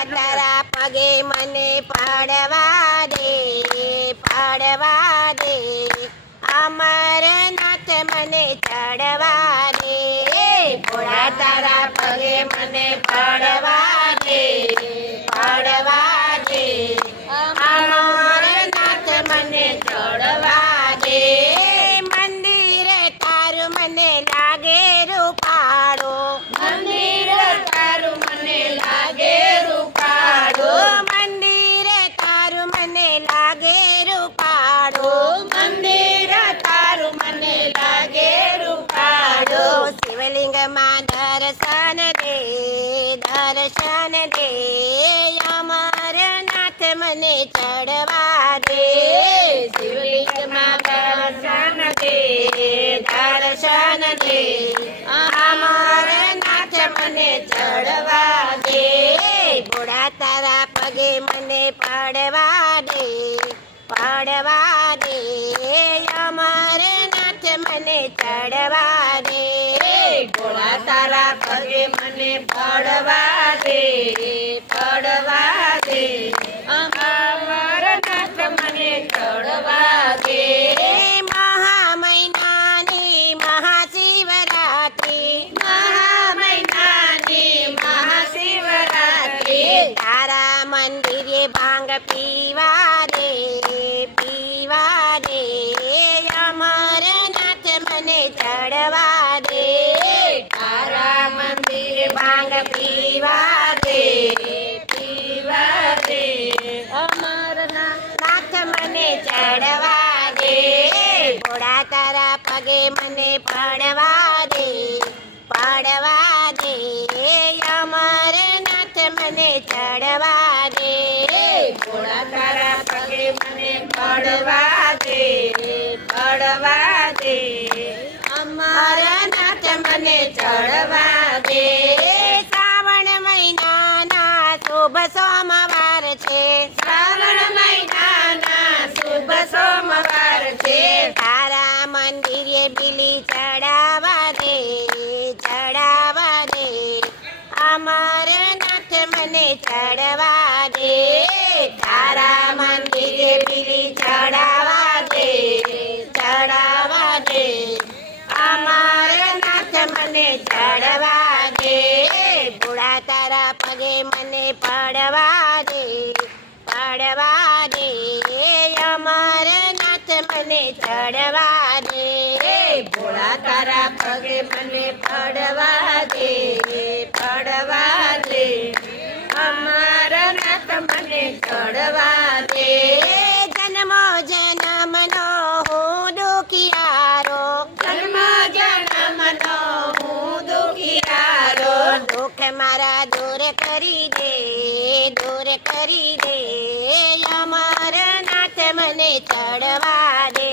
ભોળા તારા પગે મને પાડવા દે, પાડવા દે, અમરનાથ મને ચડવા દે, ભોળા તારા પગે મને પાડવા દે, પાડવા દે, અમરનાથ મને ચડવા દે, મંદિર તારું મને લાગે રૂપાળો, મંદિર તારું મને લાગે રૂપાળો, મંદિર તારું મને લાગે રૂપાળો, મંદિર તારું મને લાગે રૂપાળો, શિવલિંગમાં દર્શન દે, દર્શન દે, અમરનાથ મને ચડવા દે, શિવલિંગમાં દર્શન દે, દર્શન દે, અમરનાથ મને ચડવા દે, ભોળા તારા પગે મને પાડવા દે, પાડવા દે, અમરનાથ મને ચડવા દે, ભોળા તારા પગે મને પાડવા દે, પાડવા દે, અમરનાથ મને ચડવા દે, મહા મહિનાની મહાશિવરાત્રી, મહા મહિનાની મહાશિવરાત્રી, તારા મંદિરે ભાંગ પીવા દે, પીવા દે, અમરનાથ મને ચડવા દે, તારા મંદિરે ભાંગ પીવા દે, પીવા દે, અમરનાથ મને ચડવા દે, ભોળા તારા પગે મને પાડવા દે, પાડવા દે, અમરનાથ મને ચડવા દે, ભોળા તારા પગે મને પાડવા દે, પાડવા દે, અમરનાથ મને ચડવા દે, શ્રાવણ મહિનાના શુભ સોમવાર છે, શ્રાવણ મહિનાના શુભ સોમવાર છે, તારા મંદિરે બીલી ચડાવા દે, ચડાવા દે, અમરનાથ મને ચડવા દે, તારા મંદિરે બીલી ચડાવા દે, ચડાવા દે, અમરનાથ મને ચડવા દે, ભોળા તારા પગે મને પાડવા દે, પાડવા દે, અમરનાથ મને ચડવા દે, ભોળા તારા પગે મને પાડવા દે, પાડવા દે, અમરનાથ મને ચડવા દે, જન્મો જન્મનો હું દુખિયારો, જન્મો જન્મનો હું દુખિયારો, દુઃખ મારા દૂર કરી દે, દૂર કરી દે, અમરનાથ મને ચડવા દે,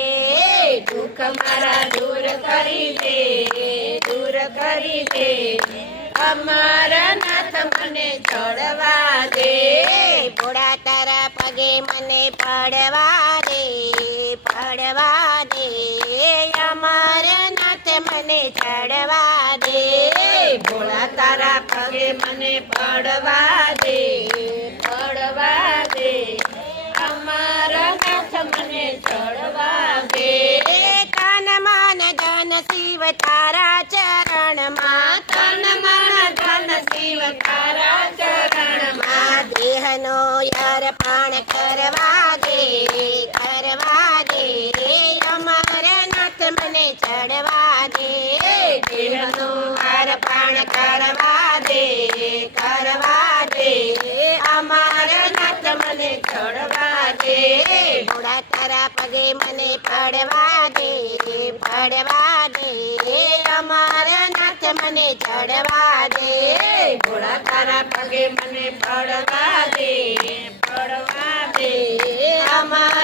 દુઃખ મારા દૂર કરી દે, દૂર કરી દે, અમરનાથ મને ચડવા દે, ભોળા તારા પગે મને પાડવા દે, પાડવા દે, અમરનાથ મને ચડવા દે, ભોળા તારા પગે મને પાડવા દે, પાડવા દે, અમરનાથ મને ચડવા દે, તન મન ધન શિવ તારા ચરણમાં, તન મન ધન શિવ તારા ચરણમાં, દેહનો અર્પણ કરવા દે, કરવા દે, અમરનાથ મને ચડવા દે, દેહનું અર્પણ કરવા દે, કરવા દે, અમરનાથ મને ચડવા દે, ભોળા તારા પગે મને પાડવા દે, પાડવા દે, અમરનાથ મને ચડવા દે, ભોળા તારા પગે મને પાડવા દે, પાડવા દે, અમર